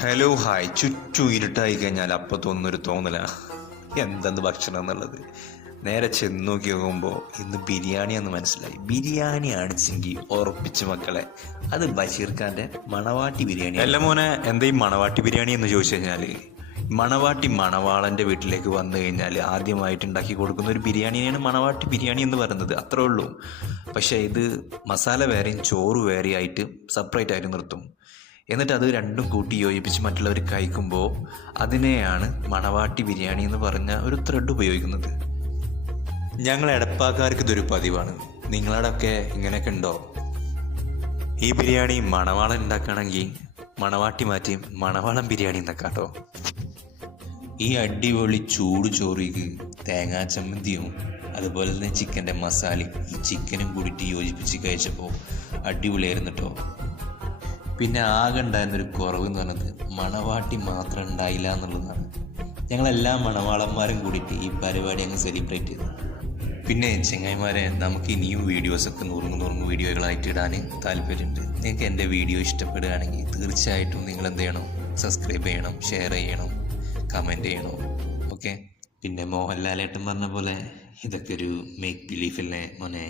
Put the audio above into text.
Hello hi. ചുറ്റും ഇരുട്ടായി കഴിഞ്ഞാൽ അപ്പോൾ തോന്നുന്നൊരു തോന്നലാണ് എന്തെന്ന് ഭക്ഷണം എന്നുള്ളത്. നേരെ ചെന്ന് നോക്കി നോക്കുമ്പോൾ ഇന്ന് ബിരിയാണിയാന്ന് മനസ്സിലായി. ബിരിയാണി അടിച്ചെങ്കിൽ ഉറപ്പിച്ച് മക്കളെ, അത് ബഷീർ ഖാൻ്റെ മണവാട്ടി ബിരിയാണി. അല്ല മോനെ, എന്താ ഈ മണവാട്ടി ബിരിയാണി എന്ന് ചോദിച്ചു കഴിഞ്ഞാൽ, മണവാട്ടി മണവാളൻ്റെ വീട്ടിലേക്ക് വന്നു കഴിഞ്ഞാൽ ആദ്യമായിട്ട് ഉണ്ടാക്കി കൊടുക്കുന്ന ഒരു ബിരിയാണിയാണ് മണവാട്ടി ബിരിയാണി എന്ന് പറയുന്നത്. അത്രേ ഉള്ളൂ. പക്ഷേ ഇത് മസാല വേറെയും ചോറ് വേറെയായിട്ട് സെപ്പറേറ്റ് ആയിട്ട് നിർത്തും. എന്നിട്ട് അത് രണ്ടും കൂട്ടി യോജിപ്പിച്ച് മറ്റുള്ളവർ കഴിക്കുമ്പോൾ അതിനെയാണ് മണവാട്ടി ബിരിയാണി എന്ന് പറഞ്ഞ ഒരു ത്രെഡ് ഉപയോഗിക്കുന്നത്. ഞങ്ങൾ എടപ്പാക്കാർക്ക് ഇതൊരു പതിവാണ്. നിങ്ങളോടൊക്കെ ഇങ്ങനെയൊക്കെ ഉണ്ടോ? ഈ ബിരിയാണി മണവാളൻ ഉണ്ടാക്കുകയാണെങ്കിൽ മണവാട്ടി മാറ്റി മണവാളൻ ബിരിയാണി എന്നൊക്കെ. ഈ അടിപൊളി ചൂട് ചോറിക്ക് തേങ്ങാ ചമ്മന്തിയും അതുപോലെ തന്നെ ചിക്കൻ്റെ മസാലയും ഈ ചിക്കനും കൂടിയിട്ട് യോജിപ്പിച്ച് കഴിച്ചപ്പോൾ അടിപൊളിയായിരുന്നു കേട്ടോ. പിന്നെ ആകെ ഉണ്ടായിരുന്നൊരു കുറവ് എന്ന് പറഞ്ഞത് മണവാട്ടി മാത്രം ഉണ്ടായില്ല എന്നുള്ളതാണ്. ഞങ്ങളെല്ലാ മണവാളന്മാരും കൂടിയിട്ട് ഈ പരിപാടി അങ്ങ് സെലിബ്രേറ്റ് ചെയ്തു. പിന്നെ ചെങ്ങായിമാരെ, നമുക്ക് ഇനിയും വീഡിയോസൊക്കെ നുറുങ്ങ് വീഡിയോകളായിട്ട് ഇടാൻ താല്പര്യമുണ്ട്. നിങ്ങൾക്ക് എൻ്റെ വീഡിയോ ഇഷ്ടപ്പെടുകയാണെങ്കിൽ തീർച്ചയായിട്ടും നിങ്ങൾ എന്ത് ചെയ്യണം? സബ്സ്ക്രൈബ് ചെയ്യണം, ഷെയർ ചെയ്യണം, കമൻറ്റ് ചെയ്യണം. ഓക്കെ. പിന്നെ മോഹൻലാലേട്ടൻ പറഞ്ഞ പോലെ ഇതൊക്കെ ഒരു മേക്ക് ബിലീഫ് അല്ലേ മോനെ?